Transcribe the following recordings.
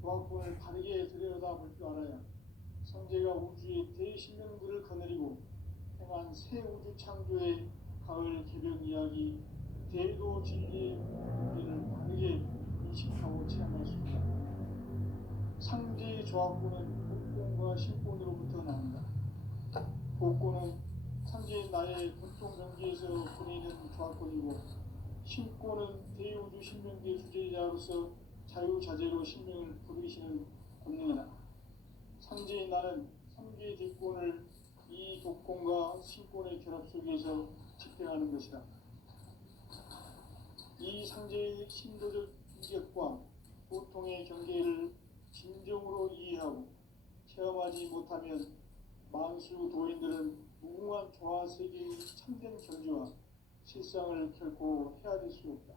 조합권을 바르게 들여다볼 줄 알아야 성제가 우주의 대신령들을 거느리고 행한 새 우주 창조의 가을 개벽 이야기, 대도 진리의 문제를 바르게 인식하고 체험할 수 있다. 상제의 조합권은 복권과 신권으로부터 나온다. 복권은 상제의 나의 고통 경계에서 보내는 조합권이고, 신권은 대우주 신명계의 주제자로서 자유자재로 신명을 부르시는 권능이다. 상제의 나는 3개의 대권을 이 독권과 신권의 결합 속에서 집행하는 것이다. 이 상제의 신도적 인격과 보통의 경계를 진정으로 이해하고 체험하지 못하면 만수 도인들은 무궁한 조화 세계의 참된 경지와 실상을 결코 헤아릴 수 없다.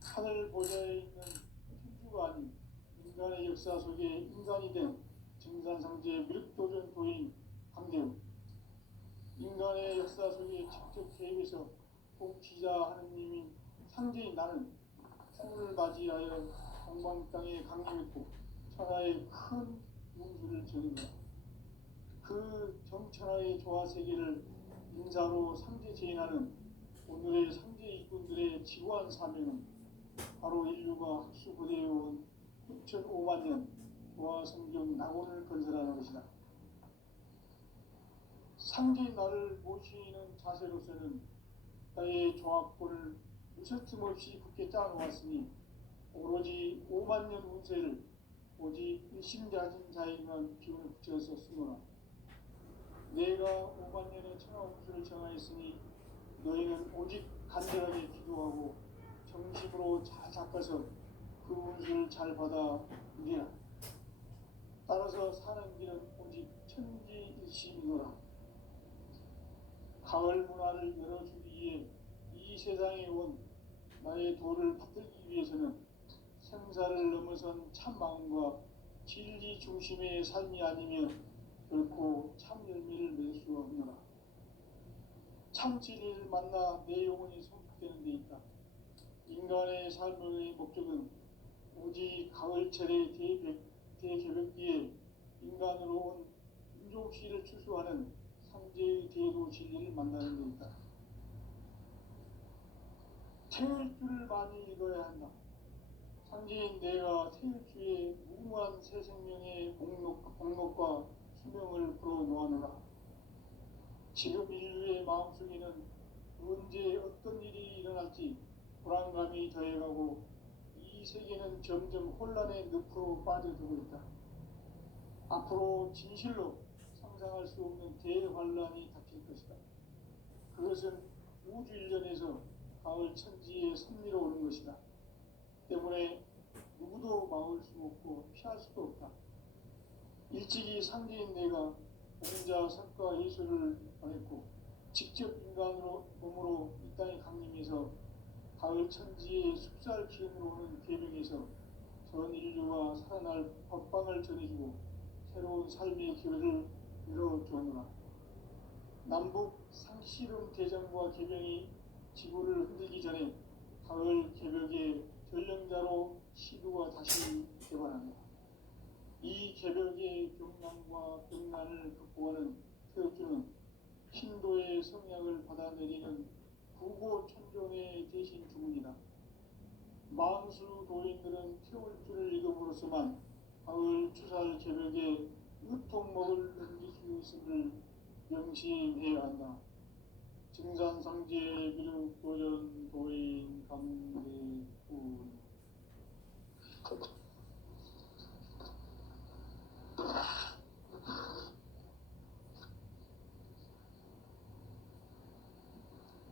하늘 보좌에 있는 천주가 아닌 인간의 역사 속에 인간이 된 증산상제의 미륵도전 도인 강대우, 인간의 역사 속에 직접 개입해서 통치자 하느님인 상제인 나는 풍을 맞이하여 동방 땅에 강림했고 천하의 큰 문수를 전했다. 그 정천하의 조화세계를 인사로 상제 제인하는 오늘의 상제 일꾼들의 지구한 사명은 바로 인류가 학수고대해온 9,500만 년 조화성경 낙원을 건설하는 것이다. 상제의 나를 모시는 자세로서는 나의 조합권을 무설틈 없이 굳게 짜놓았으니 오로지 5만 년 운세를 오직 일심가진 자에게만 기운을 붙여서 쓰노라. 내가 5만 년의 천하운수를 정하였으니 너희는 오직 간절하게 기도하고 정심으로 잘 닦아서 그 운수를 잘 받아 누리라. 따라서 사는 길은 오직 천지일심이노라. 가을 문화를 열어주기 위해 이 세상에 온 나의 도를 받들기 위해서는 생사를 넘어선 참 마음과 진리 중심의 삶이 아니면 결코 참 열매를 맺을 수 없노라. 참 진리를 만나 내 영혼이 성숙되는 데 있다. 인간의 삶의 목적은 오직 가을철의 대개벽기에 인간으로 온 인종시를 추수하는 상제의 대도 진리를 만나는 데 있다. 태일주를 많이 읽어야 한다. 상제인 내가 태일주의 무궁한 새 생명의 목록과 수명을 불어놓아노라. 지금 인류의 마음속에는 언제 어떤 일이 일어날지 불안감이 더해가고 이 세계는 점점 혼란의 늪으로 빠져들고 있다. 앞으로 진실로 상상할 수 없는 대환란이 닥칠 것이다. 그것은 우주 일련에서 가을 천지의 섭리로 오는 것이다. 때문에 누구도 막을 수 없고 피할 수도 없다. 일찍이 상제인 내가 공자 석가 예수를 보냈고 직접 인간으로 몸으로 이 땅에 강림해서 가을 천지의 숲살 기운으로 오는 계명에서 전 인류가 살아날 법방을 전해주고 새로운 삶의 기회를 열어주노라. 남북 상씨름 대전과 계명이 지구를 흔들기 전에 가을 개벽의 전령자로 시도가 다시 개발한다. 이 개벽의 경난과 병난을 극복하는 태엽주는 신도의 성약을 받아내리는 부고천종의 대신 주문이다. 만수 도인들은 태울주를 읽음으로써만 가을 추살 개벽에 으통목을 넘길 수 있음을 명심해야 한다. 증산상제 미륵도전 도인 강대훈.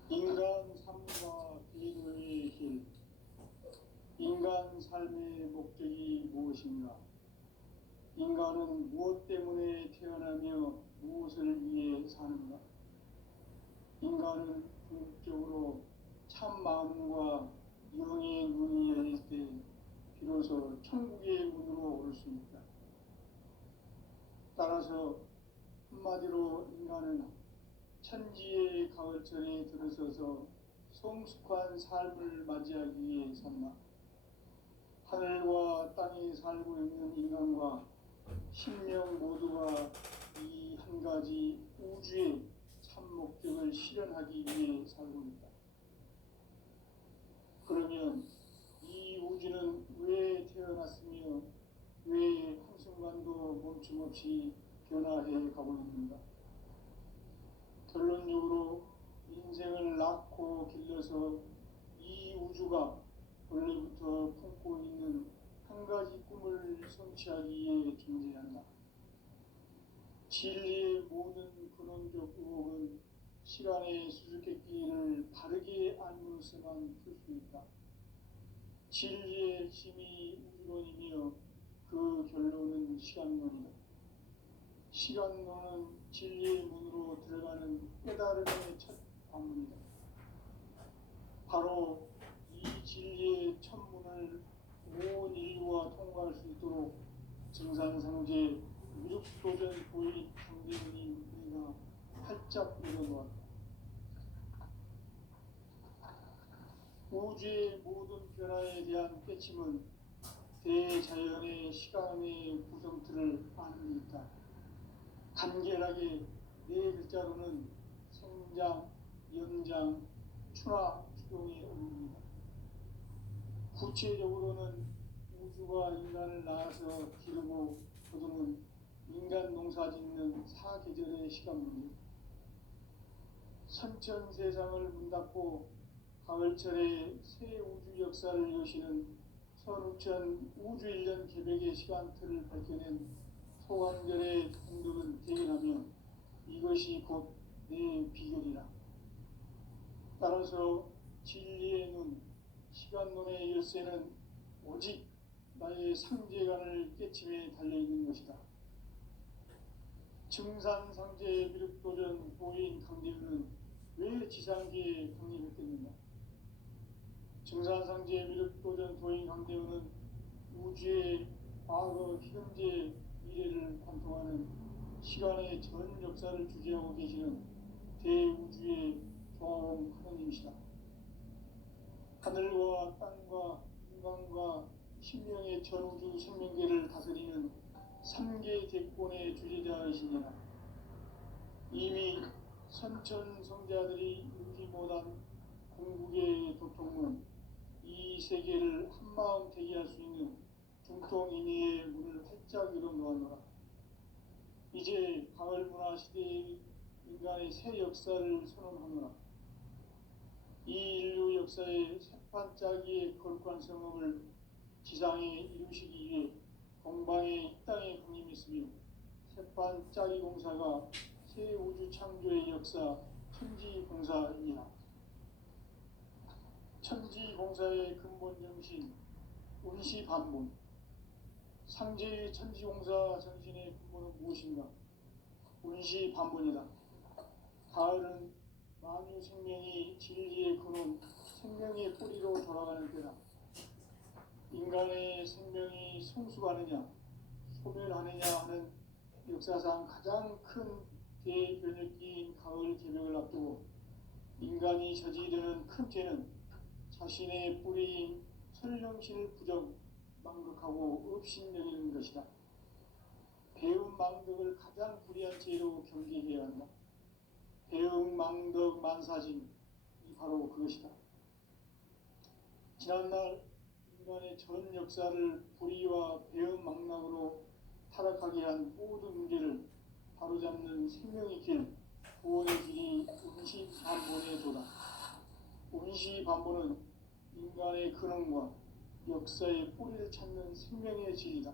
인간 삶과 비도의 길. 인간 삶의 목적이 무엇인가? 인간은 무엇 때문에 태어나며 무엇을 위해 사는가? 인간은 궁극적으로 참 마음과 영의 눈이 열릴 때 비로소 천국의 문으로 올 수 있다. 따라서 한마디로 인간은 천지의 가을철에 들어서서 성숙한 삶을 맞이하기 위해 산다. 하늘과 땅의 세상에 살고 있는 인간과 신명 모두가 이 한 가지 우주의 참 목적을 실현하기 위해 살고 있다. 그러면 이 우주는 왜 태어났으며 왜 한순간도 멈춤 없이 변화해 가고 있는가? 결론적으로 인생을 낳고 길러서 이 우주가 원래부터 품고 있는 한 가지 꿈을 성취하기 위해 존재한다. 진리의 모든 근원적 의혹은 시간의 수수께끼를 바르게 알므로서만 풀 수 있다. 진리의 핵심이 우주론이며 그 결론은 시간론이다. 시간론은 진리의 문으로 들어가는 깨달음의 첫 방문이다. 바로 이 진리의 첫 문을 온 인류가 통과할 수 있도록 증산상제 미륵도전 고인 강대원인 내가 활짝 열어놓았다. 우주의 모든 변화에 대한 깨침은 대자연의 시간의 구성틀을 아는 데 있다. 간결하게 네 글자로는 생장, 연장, 추나 추동의 의미입니다. 구체적으로는 우주가 인간을 낳아서 기르고 거두는 인간 농사 짓는 사계절의 시간 문제. 선천 세상을 문 닫고 가을철에 새 우주 역사를 여시는 선우천 우주 1년 개백의 시간틀을 밝혀낸 소강절의 공덕은 대견하며 이것이 곧 내 비결이라. 따라서 진리의 눈, 시간론의 열쇠는 오직 나의 상제관을 깨침에 달려있는 것이다. 증산상제 미륵도전 보인 강대우는 왜 지상계에 강림했겠는가? 증산상제 미륵도전 도인 강대우는 우주의 과거, 현재, 미래를 관통하는 시간의 전 역사를 주재하고 계시는 대우주의 조화로운 하느님이시다. 하늘과 땅과 인간과 신명의 전우주 생명계를 다스리는 3개 대권의 주재자이시니라. 이미 선천 성자들이 이루지 못한 궁극의 도통은 이 세계를 한마음 되게 할 수 있는 중통인의의 문을 활짝 열어놓았노라. 이제 가을 문화 시대의 인간의 새 역사를 선언하노라. 이 인류 역사의 새판짜기의 거룩한 성업을 지상에 이루시기 위해 동방의 이 땅에 강림했으며 새판짜기 공사가 새 우주 창조의 역사 천지공사이니라. 천지공사의 근본 정신 운시반문. 상제의 천지공사 정신의 근본은 무엇인가? 운시반문이다. 가을은 만유 생명이 진리의 근원, 생명의 뿌리로 돌아가는 때다. 인간의 생명이 성숙하느냐, 소멸하느냐 하는 역사상 가장 큰 대변혁기인 가을 개벽을 앞두고 인간이 저지르는 큰 죄는 자신의 뿌리인 설령신을 부정, 망극하고 업신여기는 것이다. 배움 망덕을 가장 불의한 죄로 경계해야 한다. 배움 망덕 만사진, 이 바로 그것이다. 지난날 인간의 전 역사를 불의와 배움 망락으로 타락하게 한 모든 문제를 바로잡는 생명의 길, 구원의 길이 운시반본의 도다. 운시반본은 인간의 근원과 역사의 뿌리를 찾는 생명의 진리다.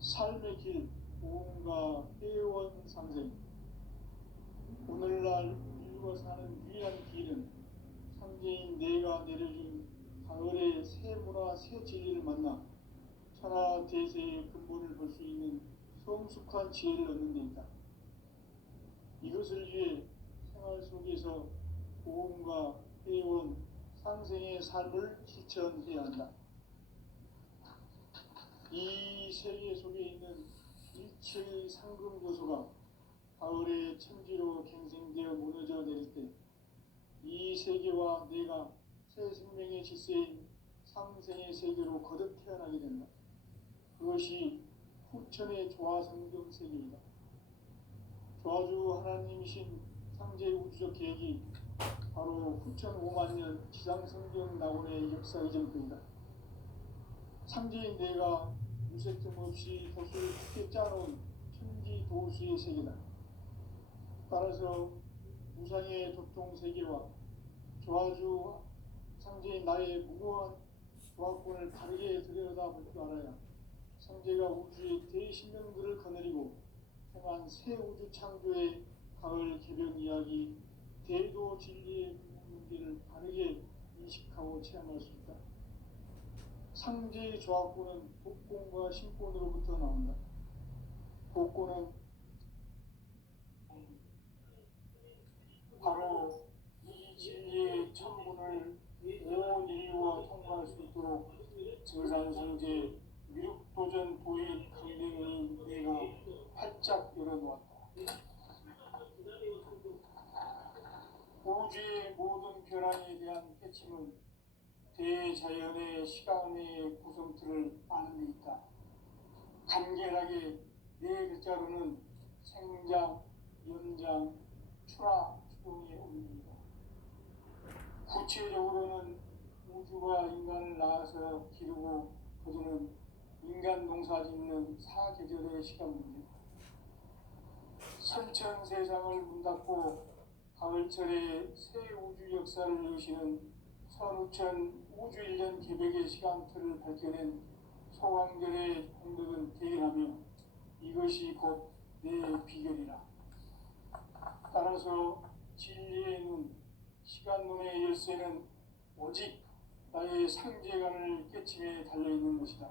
삶의 길, 보험과 회원 상생. 오늘날 인류가 사는 유일한 길은 상제인 내가 내려준 가을의 새 문화, 새 진리를 만나 천하 대세의 근본을 볼 수 있는 성숙한 지혜를 얻는 데 있다. 이것을 위해 생활 속에서 보험과 회원, 상생의 삶을 실천해야 한다. 이 세계 속에 있는 일체의 상금 요소가 가을의 천지로 갱생되어 무너져 내릴 때 이 세계와 내가 새 생명의 질서인 상생의 세계로 거듭 태어나게 된다. 이것이 후천의 조화성경 세계이다. 조화주 하나님이신 상제 우주적 계획이 바로 후천 5만 년 지상성경 낙원의 역사 이전입니다. 상제인 내가 무색점 없이 도수를 크게 짜놓은 천지 도수의 세계다. 따라서 우상의 도통 세계와 조화주 상제인 나의 무고한 조화권을 바르게 들여다볼 줄 알아야 상제가 우주의 대신명들을 거느리고 행한 새 우주 창조의 가을 개벽 이야기, 대도 진리의 문제를 바르게 인식하고 체험할 수 있다. 상제의 조화권은 복권과 신권으로부터 나온다. 복권은 바로 이 진리의 천문을 온 인류가 통과할 수 있도록 증산성제 미륵도전 도인 강령인 내가 활짝 열어놓았다. 우주의 모든 변화에 대한 깨침은 대자연의 시간의 구성틀을 아는 데 있다. 간결하게 네 글자로는 생장, 연장, 출하, 추동의 의미입니다. 구체적으로는 우주가 인간을 낳아서 기르고 거두는 인간 농사 짓는 사계절의 시간 문제다. 선천 세상을 문 닫고 가을철에 새 우주 역사를 여시는 선우천 우주 1년 개벽의 시간틀을 밝혀낸 소강절의 공덕은 대견하며 이것이 곧 내 비결이라. 따라서 진리의 눈, 시간론의 열쇠는 오직 나의 상제관을 깨침에 달려있는 것이다.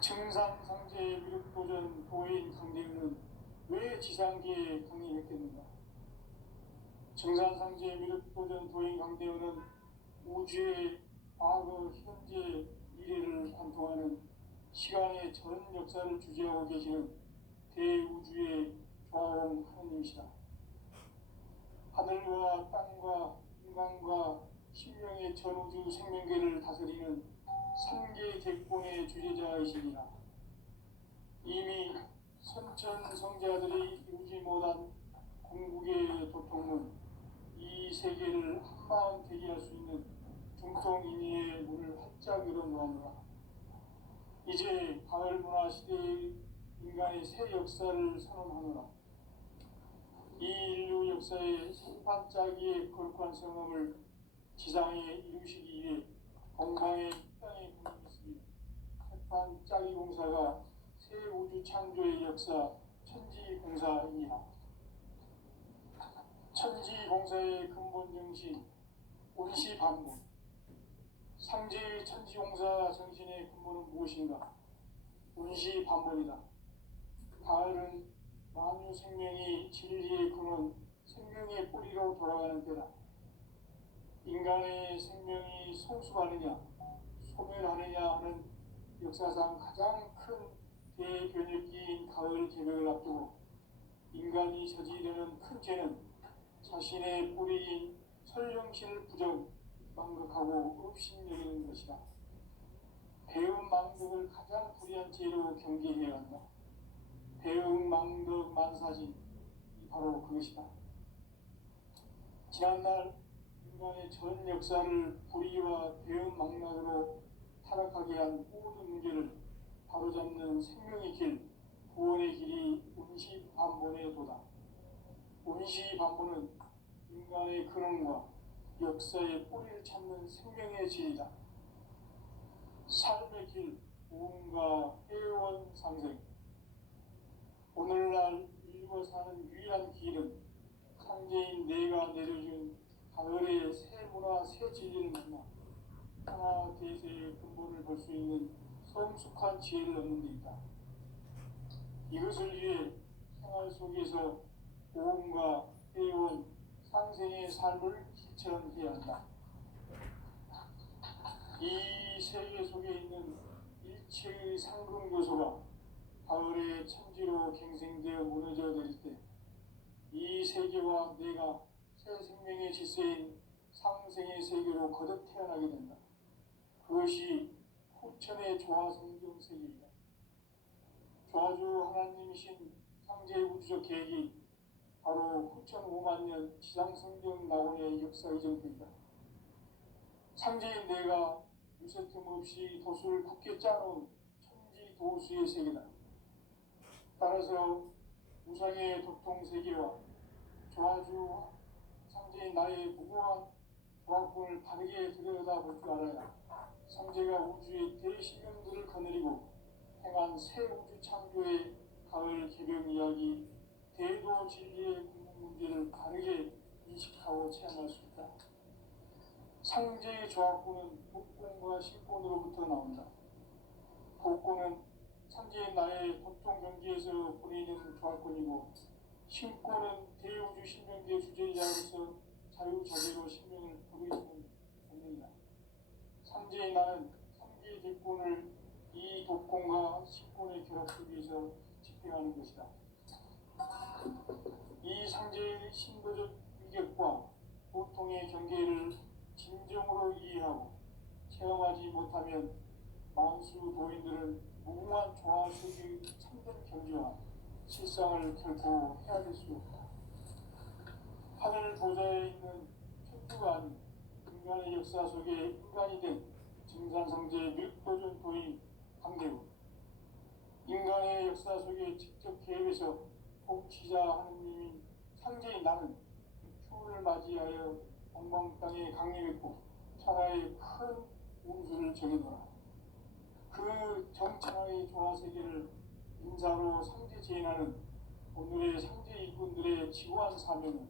증상상제의 미륵도전 도인 강대우는 왜 지상계에 강림했겠는가? 증산상제의 미륵도전 도인 강대우는 우주의 과거, 현재, 미래를 관통하는 시간의 전 역사를 주재하고 계시는 대우주의 조화원 하느님이시다. 하늘과 땅과 인간과 신명의 전우주 생명계를 다스리는 삼계 대권의 주제자이시니라. 이미 선천 성자들이 이루지 못한 궁극의 도통은 이 세계를 한마음 되게 할 수 있는 중통인의의 문을 활짝 열어놓았노라. 이제 가을 문화 시대의 인간의 새 역사를 선언하노라. 이 인류 역사의 새 반짝이의 거룩한 성험을 지상에 이루시기 위해 건강의 땅에 분이 있으며 새판 짜기 공사가 새 우주 창조의 역사 천지공사이니라. 천지공사의 근본 정신 온시반문. 상제의 천지공사 정신의 근본은 무엇인가? 온시반문이다. 가을은 만유 생명이 진리의 근원, 생명의 뿌리로 돌아가는 때다. 인간의 생명이 성숙하느냐, 소멸하느냐 하는 역사상 가장 큰 대변혁기인 가을 개벽을 앞두고 인간이 저지르는 큰 죄는 자신의 뿌리인 설령신을 부정, 망극하고 업신여기는 것이다. 배움 망덕을 가장 불의한 죄로 경계해야 한다. 배움 망덕 만사진, 바로 그것이다. 지난날 인간의 전 역사를 불의와 배움 망락으로 타락하게 한 모든 문제를 바로잡는 생명의 길, 구원의 길이 온시반본의 도다. 온시반본은 인간의 근원과 역사의 뿌리를 찾는 생명의 질이다. 삶의 길, 무언가 회원 상생. 오늘날 인류가 사는 유일한 길은 상제인 내가 내려준 가을의 새 문화, 새 진리를 만나 하나 대세의 근본을 볼 수 있는 성숙한 지혜를 얻는 데 있다. 이것을 위해 생활 속에서 모험과 회원, 상생의 삶을 실천해야 한다. 이 세계 속에 있는 일체의 상금 요소가 가을의 천지로 갱생되어 무너져 내릴 때 이 세계와 내가 새 생명의 질서인 상생의 세계로 거듭 태어나게 된다. 그것이 후천의 인간의 조화 성경 세계이다. 조화주 하나님이신 창조의 우주적 계획이 바로 9,500만 년 지상 성경 낙원의 역사 이전입니다. 창조인 내가 유세 틈 없이 도수를 굳게 짜놓은 천지 도수의 세계다. 따라서 우상의 도통 세계와 조화주 창조인 나의 무고한 조화권을 바르게 들여다볼 줄 알아야 성제가 우주의 대시명들을 거느리고 행한 새 우주 창조의 가을 개벽 이야기, 대도 진리의 궁극 문제를 바르게 인식하고 체험할 수 있다. 상제의 조합구는 복권과 신권으로부터 나온다. 복권은 상제의 나의 도통 경지에서 보내는 조합권이고, 신권은 대우주 신명기의 주제자로서 자유자재로 신명을 거두고 있는 본능이다. 상제의 나는 상제의 대권을 이 독권과 신권의 결합 속에서 집행하는 것이다. 이 상제의 신도적 위격과 보통의 경계를 진정으로 이해하고 체험하지 못하면 만수 도인들은 무궁한 조화 속의 참된 경지와 실상을 결코 헤아릴 수 없다. 하늘 보좌에 있는 천주가 아닌 인간의 역사 속에 인간이 된 증산성제의 밀도전 도인 강대우, 인간의 역사 속에 직접 개입해서 통치자 하느님인 상제인 나는 추운을 맞이하여 동방 땅에 강림했고 천하의 큰 운수를 정해놓아. 그 정천하의 조화세계를 인사로 상제 제인하는 오늘의 상제 일꾼들의 지구한 사명은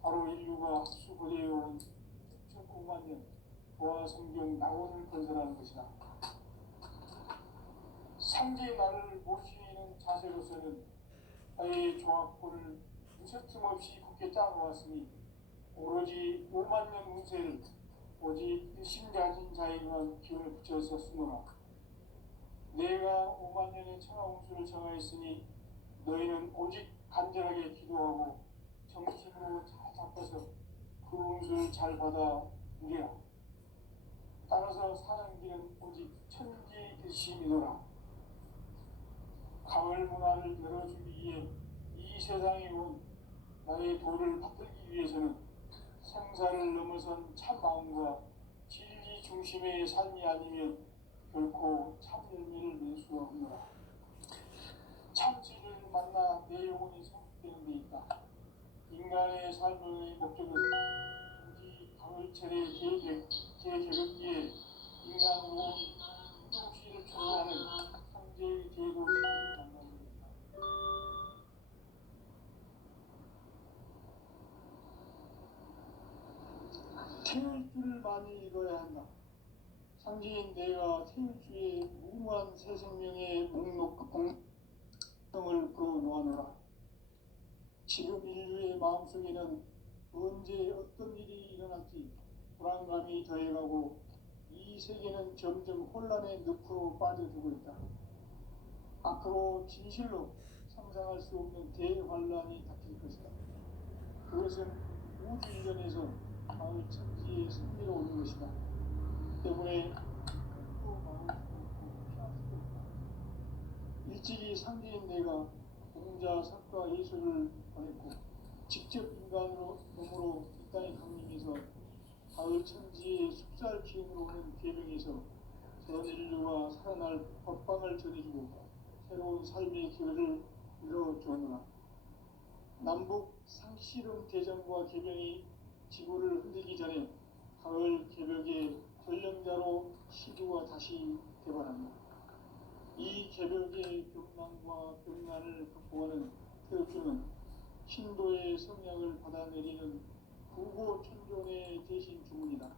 바로 인류가 합수고대해온 6,500만 년 조화성경 낙원을 건설하는 것이다. 상제의 나를 모시는 자세로서는 나의 조합권을 무쇠틈 없이 굳게 짜놓았으니 오로지 5만 년 운세를 오직 일심가진 자에게만 기운을 붙여서 쓰노라. 내가 5만 년의 천하 운수를 정하였으니 너희는 오직 간절하게 기도하고 정신으로 잘 잡아서 그 운수를 잘 받아 누리라. 따라서 사는 길은 오직 천지일심이노라. 가을 문화를 열어주기 위해 이 세상에 온 나의 도를 받들기 위해서는 생사를 넘어선 참 마음과 진리 중심의 삶이 아니면 결코 참 열매를 낼 수가 없노라. 참지를 만나 내 영혼이 성숙되는 데 있다. 인간의 삶의 목적은 굳이 가을철의 개개벽기에 인간으로 인동시를 추구하는 상제의 제도를 만나는 것이다. 태울 줄을 많이 읽어야 한다. 상제인 내가 태울 주의 무궁한 새 생명의 목록 공성을 풀어놓아노라. 지금 인류의 마음속에는 언제 어떤 일이 일어날지 불안감이 더해가고 이 세계는 점점 혼란의 늪으로 빠져들고 있다. 앞으로 진실로 상상할 수 없는 대환란이 닥칠 것이다. 그것은 우주 이전에서 마을 천지의 승리로 오는 것이다. 때문에 또 막을 수 없고 피할 수도 없다. 일찍이 상제인 내가 공자, 석가, 예수를 보냈고 직접 인간으로 몸으로 이 땅에 강림해서 가을 천지의 숲살 기운으로 오는 계명에서 전 인류가 살아날 법방을 전해주고 새로운 삶의 기회를 열어주었노라. 남북 상실은 대전과 개병이 지구를 흔들기 전에 가을 개벽의 전령자로 시주가 다시 개발한다. 이 개벽의 병난과 병난을 극복하는 태극주는 신도의 성향을 받아내리는 구고천존의 대신 주문이다.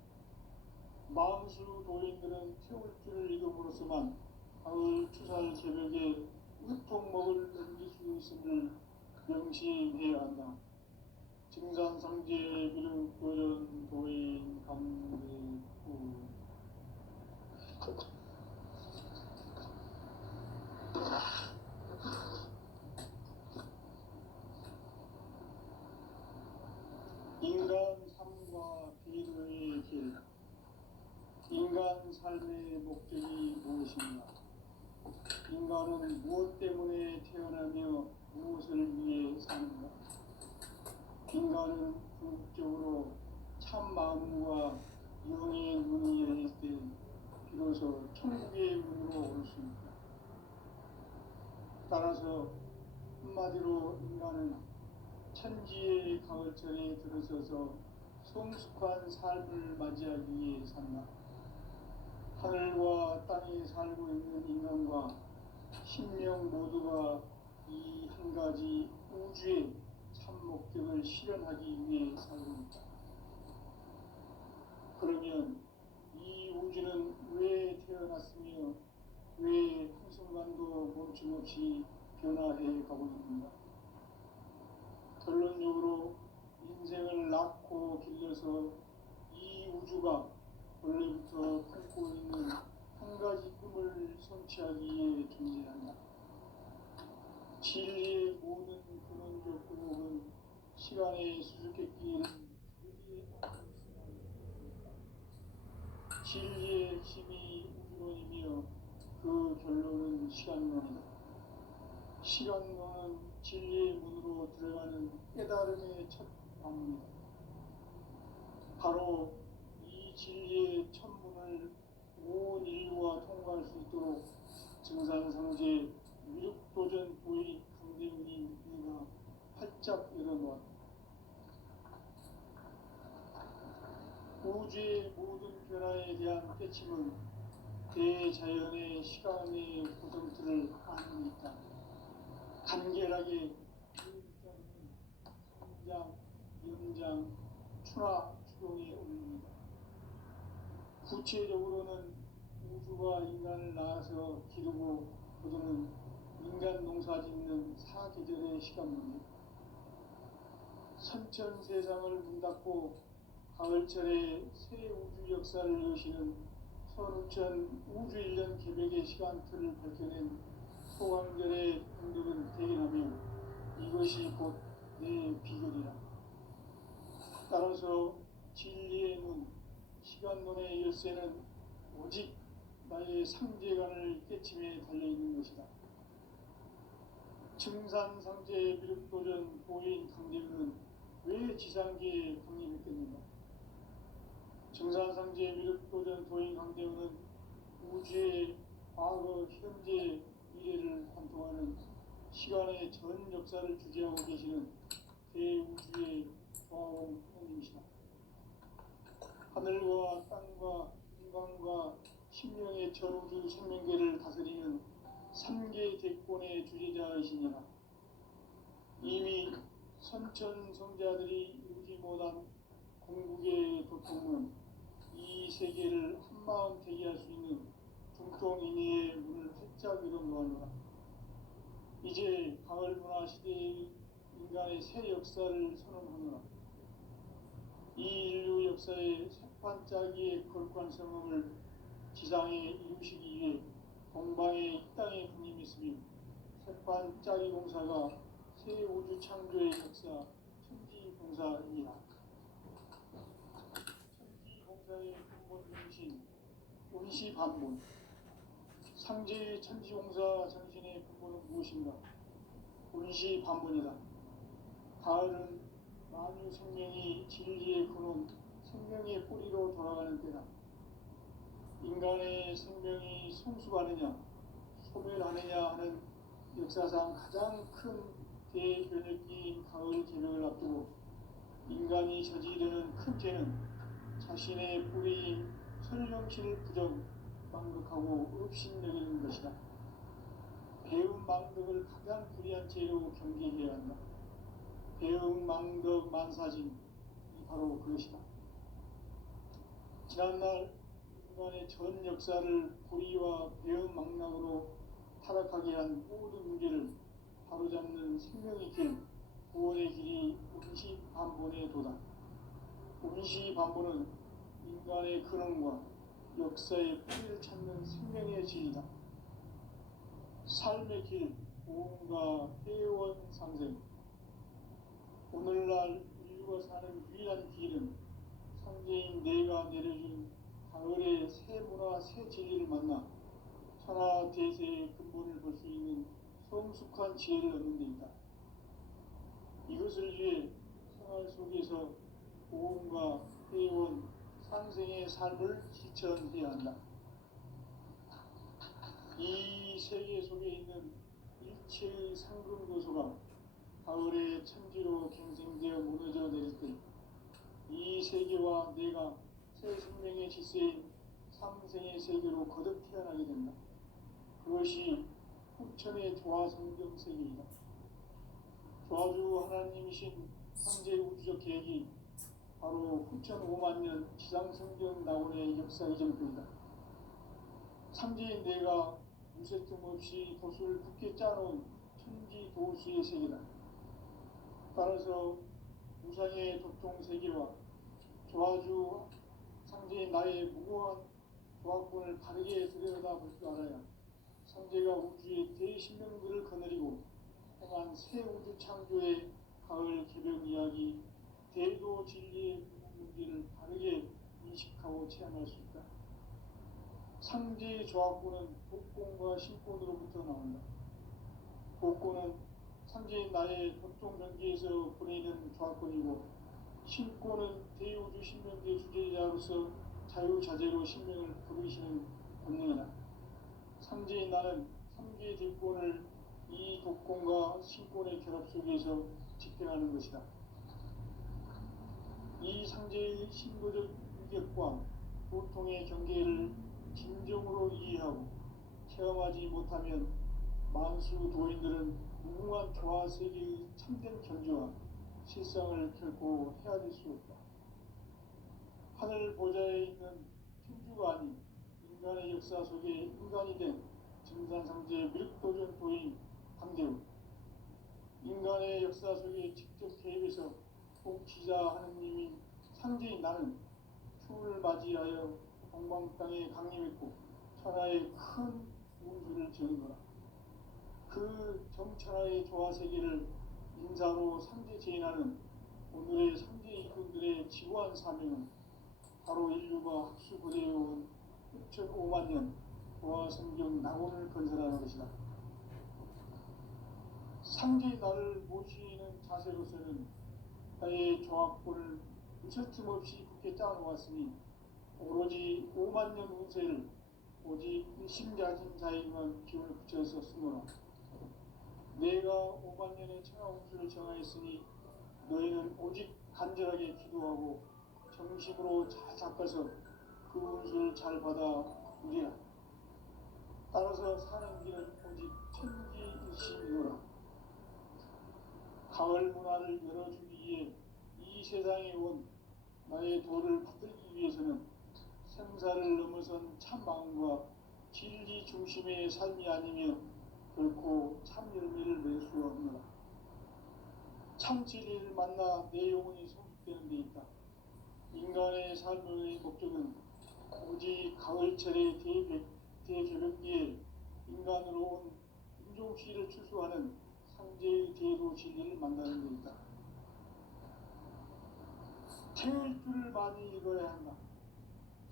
만수 도인들은 태울줄을 읽음으로써만 가을 추살 개벽에 으통먹을 넘길 수 있음을 명심해야 한다. 증산상제 비륵교전 도인 강대구 인간 삶과 비도의 길. 인간 삶의 목적이 무엇인가? 것입니다. 인간은 무엇 때문에 태어나며 무엇을 위해 사는가? 인간은 궁극적으로 참 마음과 영의 문을 열릴 때 비로소 천국의 문으로 올 수 있다. 따라서 한마디로 인간은 천지의 가을철에 들어서서 성숙한 삶을 맞이하기 위해 산다. 하늘과 땅에 살고 있는 인간과 신명 모두가 이 한 가지 우주의 참 목적을 실현하기 위해 살고 있다. 그러면 이 우주는 왜 태어났으며 왜 한순간도 멈춤없이 변화해 가고 있는가? 결론적으로 인생을 낳고 길러서 이 우주가 원래부터 품고 있는 한 가지 꿈을 성취하기 위해 존재한다. 진리의 모든 근원적 근원은 시간의 수수께끼에는 진리의 핵심이 우주론이며 그 결론은 시간론이다. 시간론은 진리의 문으로 들어가는 깨달음의 첫 방문이다. 바로 이 진리의 첫 문을 온 인류가 통과할 수 있도록 증산상제 위륙도전 도의 강대훈이 내가 활짝 열어놓았다. 우주의 모든 변화에 대한 깨침은 대자연의 시간의 구성틀을 아는 있다. 간결하게 성장, 연장, 추나 추동에 올립니다. 구체적으로는 우주가 인간을 낳아서 기르고 거두는 인간 농사 짓는 사계절의 시간문제, 선천 세상을 문 닫고 가을철에 새 우주 역사를 여시는 선우천 우주 1년 계백의 시간틀을 밝혀낸 소강절의 공덕은 대견하며 이것이 곧 내 비결이라. 따라서 진리의 눈, 시간론의 열쇠는 오직 나의 상제관을 깨침에 달려있는 것이다. 증산상제 미륵도전 보인 강대훈은 왜 지상계에 강림했겠는가? 증산상제 미륵도전 도인 강대훈은 우주의 과거, 현재, 미래를 관통하는 시간의 전 역사를 주재하고 계시는 대우주의 조화원 하나님이시다. 하늘과 땅과 인간과 신명의 전우주 생명계를 다스리는 3개 대권의 주재자이시니라. 이미 선천성자들이 이루지 못한 궁극의 도통은 이 세계를 한마음 되게 할 수 있는 중통인의의 문을 활짝 열어놓았노라. 이제 가을 문화 시대의 인간의 새 역사를 선언하노라. 이 인류 역사의 새판짜기의 거룩한 성음을 지상에 이루시기 위해 동방의 이 땅에 강림했으며 새판짜기 공사가 새 우주 창조의 역사 천지공사입니다. 천지공사의 근본 정신 원시반본, 상제의 천지공사 정신의 근본은 무엇인가? 원시반본이다. 가을은 만유 생명이 진리의 근원, 생명의 뿌리로 돌아가는 때다. 인간의 생명이 성숙하느냐, 소멸하느냐 하는 역사상 가장 큰 대변혁기인 가을 개벽을 앞두고 인간이 저지르는 큰 죄는 자신의 뿌리인 설령신을 부정, 망극하고 업신여기는 것이다. 배운 망덕을 가장 불의한 죄로 경계해야 한다. 배운 망덕 만사짐이 바로 그것이다. 지난날 인간의 전 역사를 불의와 배운 망락으로 타락하게 한 모든 문제를 바로잡는 생명의 길, 구원의 길이 원시반본의 도다. 원시반본은 인간의 근원과 역사의 뿌리를 찾는 생명의 진이다. 삶의 길, 보험과 회원상생. 오늘날 인류가 사는 유일한 길은 상제인 내가 내려준 가을의 새 문화, 새 진리를 만나 천하 대세의 근본을 볼 수 있는 성숙한 지혜를 얻는 데 있다. 이것을 위해 생활 속에서 보험과 회원, 상생의 삶을 실천해야 한다. 이 세계 속에 있는 일체의 상금 요소가 가을의 천지로 갱생되어 무너져 내릴 때 이 세계와 내가 새 생명의 질서인 상생의 세계로 거듭 태어나게 된다. 그것이 후천의 조화성경 세계이다. 조화주 하나님이신 황제 우주적 계획이 바로 후천 5만 년 지상성경 낙원의 역사 이전표이다. 삼재인 내가 유세 틈 없이 도수를 굳게 짜놓은 천지 도수의 세계다. 따라서 우상의 도통 세계와 조화주 상제인 나의 무고한 조합권을 바르게 들여다볼 줄 알아야 삼재가 우주의 대신명들을 거느리고 행한 새 우주 창조의 가을 개벽 이야기, 대도 진리의 문제를 바르게 인식하고 체험할 수 있다. 상제의 조합권은 복권과 신권으로부터 나온다. 복권은 상제인 나의 도통 변기에서 보내는 조합권이고, 신권은 대우주 신명계 주제자로서 자유자재로 신명을 부르시는 권능이다. 상제인 나는 3개 대권을 이 독권과 신권의 결합 속에서 집행하는 것이다. 이 상제의 신도적 유격과 도통의 경계를 진정으로 이해하고 체험하지 못하면 만수 도인들은 무궁한 조화 세계의 참된 경지와 실상을 결코 헤아릴 수 없다. 하늘 보좌에 있는 천주가 아닌 인간의 역사 속에 인간이 된 증산상제 미륵도전 도인 강대우, 인간의 역사 속에 직접 개입해서 통치자 하느님인 상제인 나는 추운을 맞이하여 동방 땅에 강림했고 천하의 큰 운수를 지은 거라. 그 정천하의 조화세계를 인사로 상제 제인하는 오늘의 상제 이군들의 지구한 사명은 바로 인류가 학수고대해온 6,5만 년 조화성경 낙원을 건설하는 것이다. 상제의 나를 모시는 자세로서는 나의 조합권을 무설틈 없이 굳게 짜놓았으니 오로지 5만 년 운세를 오직 일심자진 자에게만 기운을 붙여서 쓰노라. 내가 5만 년의 천하 운수를 정하였으니 너희는 오직 간절하게 기도하고 정심으로 잘 닦아서 그 운수를 잘 받아 누리라. 따라서 사는 길은 오직 천지일심이노라. 가을 문화를 열어주기 위해 이 세상에 온 나의 도를 받들기 위해서는 생사를 넘어선 참 마음과 진리 중심의 삶이 아니면 결코 참 열매를 낼 수 없노라. 참 진리를 만나 내 영혼이 성숙되는 데 있다. 인간의 삶의 목적은 오직 가을철의 대개벽기에 인간으로 온 인종시를 추수하는 상제의 대도 진리를 만나는 데 있다. 태일주를 많이 읽어야 한다.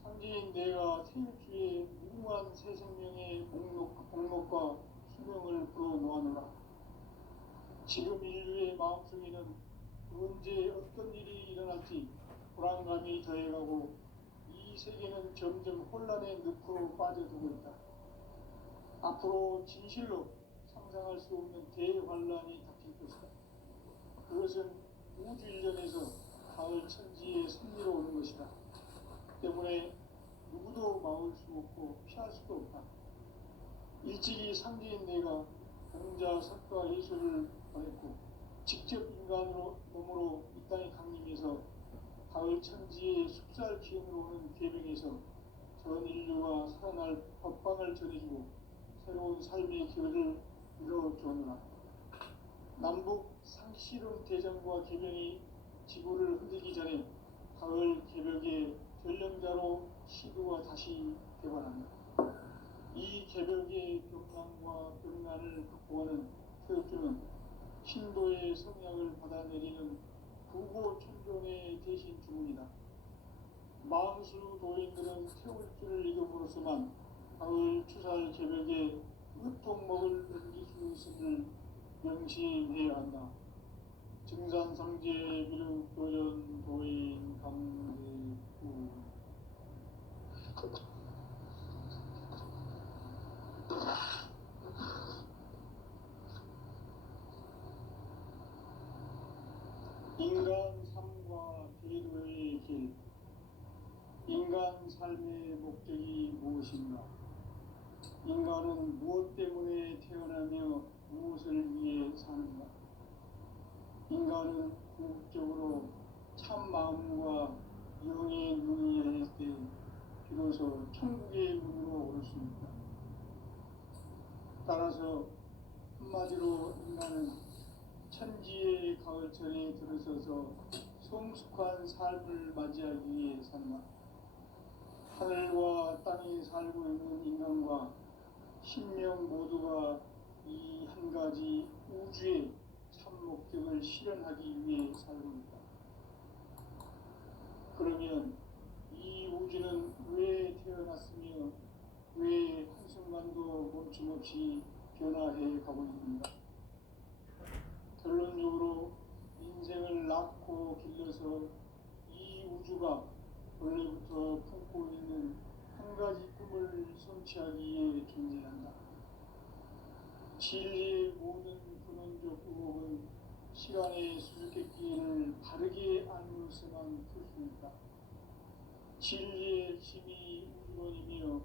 상제인 내가 태일주의 무궁한 새 생명의 목록과 수명을 불어놓아노라. 지금 인류의 마음속에는 언제 어떤 일이 일어날지 불안감이 더해가고 이 세계는 점점 혼란의 늪으로 빠져들고 있다. 앞으로 진실로 상상할 수 없는 대환란이 닥칠 것이다. 그것은 우주 일련에서 가을 천지의 섭리로 오는 것이다. 때문에 누구도 막을 수 없고 피할 수도 없다. 일찍이 상제인 내가 공자, 석가, 예수를 보냈고 직접 인간으로 몸으로 이 땅에 강림해서 가을 천지의 숲살 기운으로 오는 계명에서 전 인류가 살아날 법방을 전해주고 새로운 삶의 기회를 이뤄주느라. 남북 상시론 대전과 계명이 지구를 흔들기 전에 가을 개벽의 전령자로 시도가 다시 되관한다. 이 개벽의 경랑과 병난을 극복하는 태극주는 신도의 성약을 받아내리는 구고천존의 대신 주문이다. 만수 도인들은 태울주를 읽음으로써만 가을 추살 개벽의 있음을 명심해야 한다. 증산상제 미륵도전 도인 강대구. 인간 삶과 대도의 길. 인간 삶의 목적이 무엇인가? 인간은 무엇 때문에 태어나며 무엇을 위해 사는가? 인간은 궁극적으로 참 마음과 영의 눈이 열릴 때 비로소 천국의 문으로 오를 수 있다. 따라서 한마디로 인간은 천지의 가을철에 들어서서 성숙한 삶을 맞이하기 위해 산다. 하늘과 땅에 살고 있는 인간과 신명 모두가 이 한 가지 우주의 참 목적을 실현하기 위해 살고 있다. 그러면 이 우주는 왜 태어났으며 왜 한순간도 멈춤없이 변화해 가고 있는가? 결론적으로 인생을 낳고 길러서 이 우주가 원래부터 품고 있는 한 가지 꿈을 성취하기 위해 존재한다. 진리의 모든 근원적 의혹은 시간의 수수께끼를 바르게 알므로서만 풀 수 있다. 진리의 핵심이 우주론이며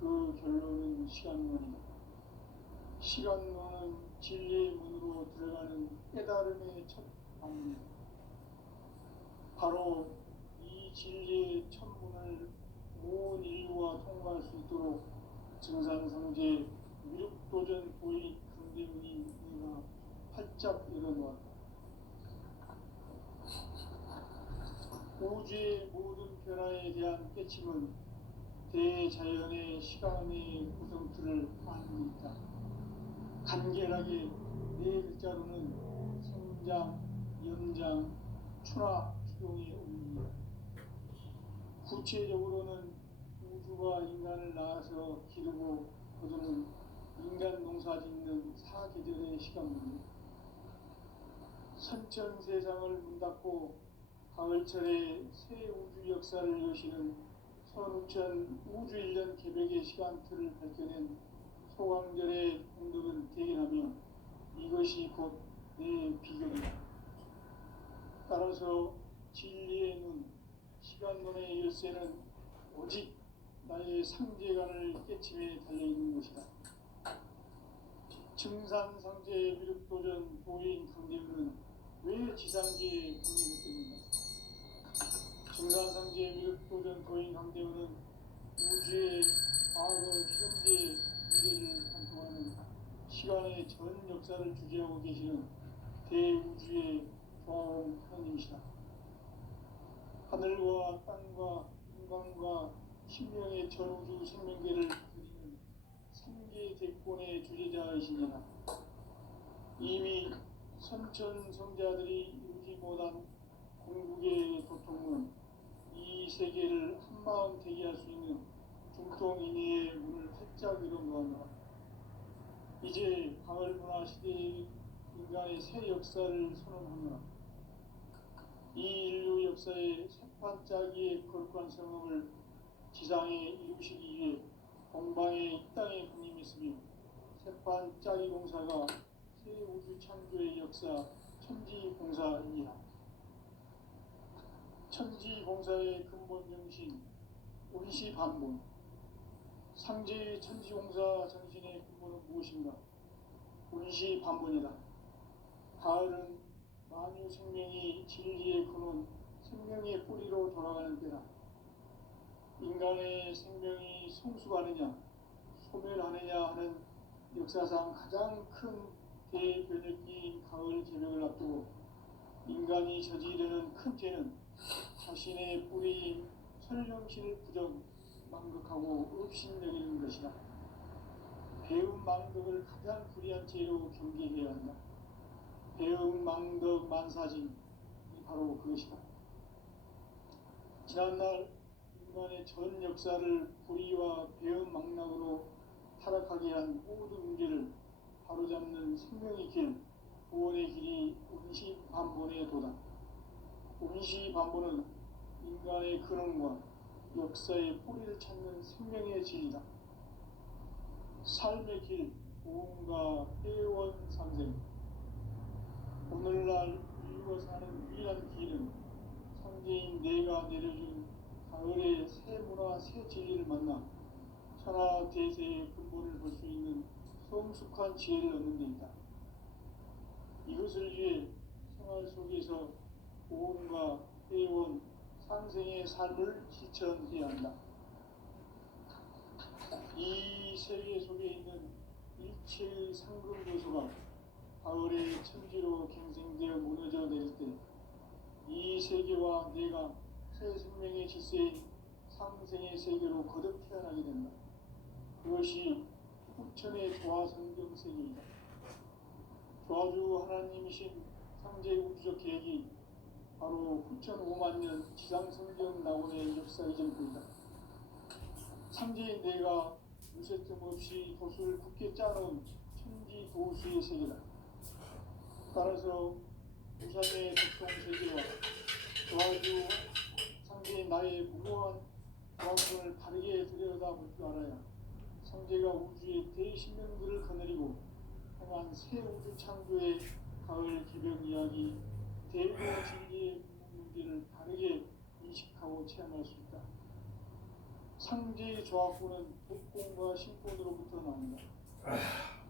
그 결론은 시간론이다. 시간론은 진리의 문으로 들어가는 깨달음의 첫 방문이다. 바로 이 진리의 첫 문을 온 인류가 통과할 수 있도록 증산상제 미륵도전 도인 강대문이 내가 활짝 열어놓았다. 우주의 모든 변화에 대한 깨침은 대자연의 시간의 구성틀을 안고 있다. 간결하게 네 글자로는 성장, 연장, 추나 추동의 의미이다. 구체적으로는 우주가 인간을 낳아서 기르고 거두는 인간 농사 짓는 사계절의 시간입니다. 선천 세상을 문 닫고 가을철에 새 우주 역사를 여시는 선우천 우주 1년 개백의 시간틀을 밝혀낸 소강절의 공덕을 대견하며 이것이 곧 내 비결이다. 따라서 진리의 눈, 시간론의 열쇠는 오직 나의 상제관을 깨침에 달려있는 것이다. 증산상제 미륵도전 도인 강대문은 왜 지상계에 공인했겠는가? 증산상제 미륵도전 도인 강대문은 우주의 과거, 현재, 미래를 관통하는 시간의 전 역사를 주재하고 계시는 대우주의 조아온 하나님이시다. 하늘과 땅과 인간과 신명의 전우주 생명계를 드리는 삼계 대권의 주제자이시니라. 이미 선천 성자들이 이루지 못한 궁극의 도통은 이 세계를 한마음 되게 할 수 있는 중통인의의 문을 활짝 열어놓았노라. 이제 가을 문화 시대의 인간의 새 역사를 선언하노라. 이 인류 역사의 새판짜기의 거룩한 성업을 지상에 이루시기 위해 동방의 이 땅에 군림했으며 새판짜기 공사가 새 우주 창조의 역사 천지공사이니라. 천지공사의 근본 정신 운시 반본. 상제의 천지공사 정신의 근본은 무엇인가? 운시 반본이다. 가을은 만유 생명이 진리의 근원, 생명의 뿌리로 돌아가는 때다. 인간의 생명이 성숙하느냐, 소멸하느냐 하는 역사상 가장 큰 대변혁기인 가을 개명을 앞두고 인간이 저지르는 큰 죄는 자신의 뿌리인 설령신을 부정, 망극하고 업신여기는 것이다. 배움 망덕을 가장 불의한 죄로 경계해야 한다. 배움 망덕 만사진이 바로 그것이다. 지난날 인간의 전 역사를 불의와 배움 망락으로 타락하게 한 모든 문제를 바로잡는 생명의 길, 구원의 길이 운시반본에 도다. 운시반본은 인간의 근원과 역사의 뿌리를 찾는 생명의 진리다. 삶의 길, 고음과 회원 상생. 오늘날 우리가 사는 유일한 길은 상제인 내가 내려준 가을의 새 문화, 새 진리를 만나 천하 대세의 근본을 볼 수 있는 성숙한 지혜를 얻는 데 있다. 이것을 위해 생활 속에서 고음과 회원, 상생의 삶을 실천해야 한다. 이 세계 속에 있는 일체의 상금 요소가 가을의 천지로 갱생되어 무너져 내릴 때 이 세계와 내가 새 생명의 질서인 상생의 세계로 거듭 태어나게 된다. 그것이 후천의 조화성경 세계이다. 조화주 하나님이신 상제 우주적 계획이 바로 후천 5만 년 지상성경 낙원의 역사 이전부이다. 상제인 내가 요새 틈없이 도수를 굳게 짜놓은 천지 도수의 세계다. 따라서 우산의 독성 세계와 조화주 상제인 나의 무모한 조화성을 바르게 들여다볼 줄 알아야 상제가 우주의 대신명들을 거느리고 행한 새 우주 창조의 가을 기병 이야기, 대우의 진리의 문제를 다르게 인식하고 체험할 수 있다. 상제의 조합구는 복권과 신권으로부터 나온다.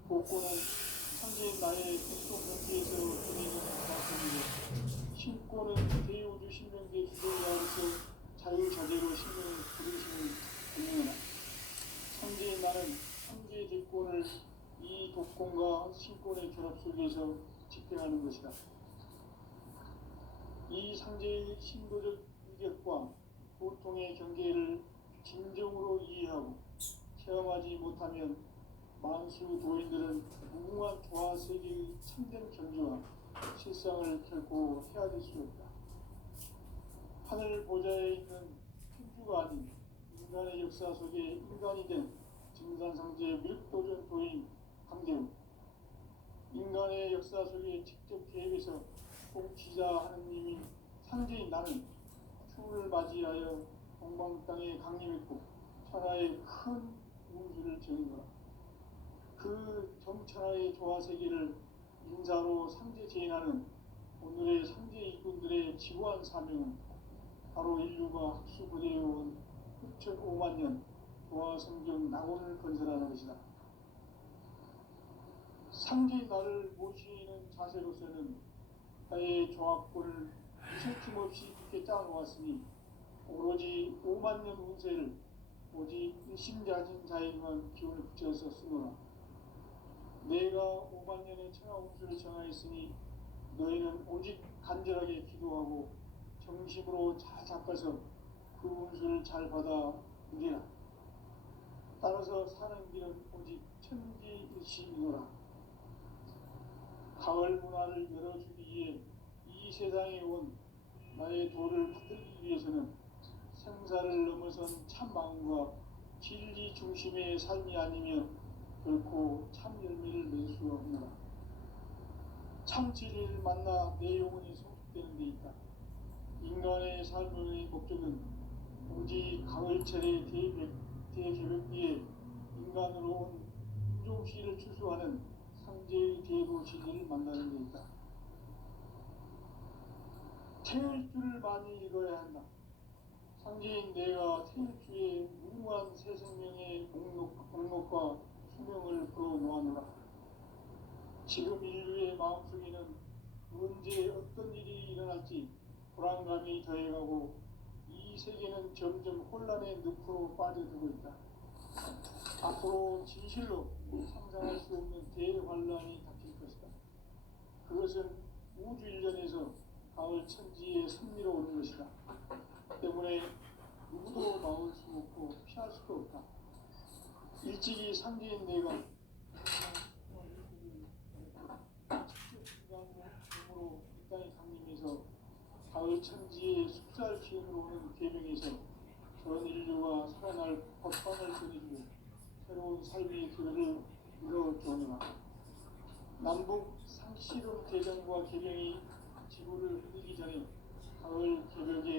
복권은 상제인 나의 백성 경계에서 보내는 조합권이고, 신권은 대우주 신명계 주제자로서 자유자재로 신명을 부르심을 증명하라. 상제인 나는 상제의 대권을 이 독권과 신권의 결합 속에서 집행하는 것이다. 이 상제의 신도적 인격과 보통의 경계를 진정으로 이해하고 체험하지 못하면 만수 도인들은 무궁한 조화 세계의 참된 경지와 실상을 결코 헤아릴 수 없다. 하늘 보좌에 있는 천주가 아닌 인간의 역사 속에 인간이 된 증산상제 밀도전 도인 강대우, 인간의 역사 속에 직접 계획해서 통치자 하느님인 상제인 나는 추운을 맞이하여 동방 땅에 강림했고 천하의 큰 운수를 정의노라. 그 정천하의 조화세계를 인사로 상제 제인하는 오늘의 상제 일꾼들의 지구한 사명은 바로 인류가 학수부대해온 후천 5만 년 조화성경 낙원을 건설하는 것이다. 상제의 나를 모시는 자세로서는 나의 조합권을 이색힘 없이 굳게 짜놓았으니 오로지 5만 년 운세를 오직 일심자진 자에게만 기운을 붙여서 쓰노라. 내가 5만 년의 천하 운수를 정하였으니 너희는 오직 간절하게 기도하고 정심으로 잘 잡아서 그 운수를 잘 받아 누리라. 따라서 사는 길은 오직 천지일심이노라. 가을 문화를 열어주기 위해 이 세상에 온 나의 도를 받들기 위해서는 생사를 넘어선 참 마음과 진리 중심의 삶이 아니면 결코 참 열매를 낼 수 없노라. 참 진리를 만나 내 영혼이 성숙되는 데 있다. 인간의 삶의 목적은 오직 가을철의 대개벽기에 인간으로 온 인종시를 추수하는 상제의 대도 진리를 만나는 데 있다. 태일주를 많이 읽어야 한다. 상제인 내가 태일주의 무궁한 새 생명의 목록과 수명을 풀어놓아노라. 지금 인류의 마음속에는 언제 어떤 일이 일어날지 불안감이 더해가고 이 세계는 점점 혼란의 늪으로 빠져들고 있다. 앞으로 진실로 상상할 수 없는 대환란이 닥칠 것이다. 그것은 우주 일련에서 가을 천지에 승리로 오는 것이다. 때문에 누구도 막을 수 없고 피할 수도 없다. 일찍이 상제인 내가 직접 이 땅에 강림해서 가을 천지의 숙살 시행으로 오는 계명에서 전 인류가 살아날 법방을 전해주고 새로운 삶의 기회를 이뤄주노라. 남북 상시론 대전과 개병이 지구를 흔들기 전에 가을 개벽에